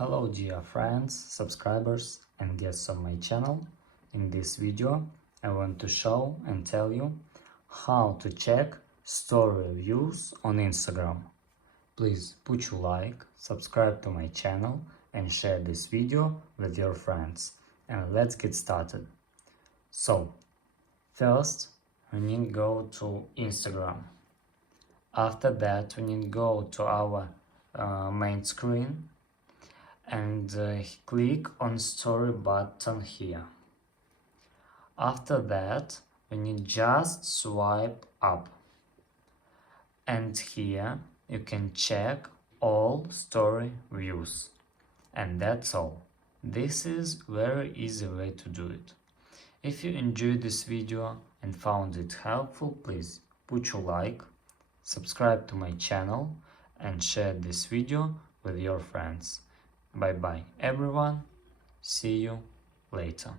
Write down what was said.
Hello dear friends, subscribers and guests on my channel. In this video I want to show and tell you how to check story views on Instagram. Please put your like, subscribe to my channel and share this video with your friends. And let's get started. So, first we need to go to Instagram. After that we need to go to our main screen and click on story button here. After that we need just swipe up, and here you can check all story views, and that's all. This is very easy way to do it. If you enjoyed this video and found it helpful, please put your like, subscribe to my channel and share this video with your friends. Bye bye everyone, see you later.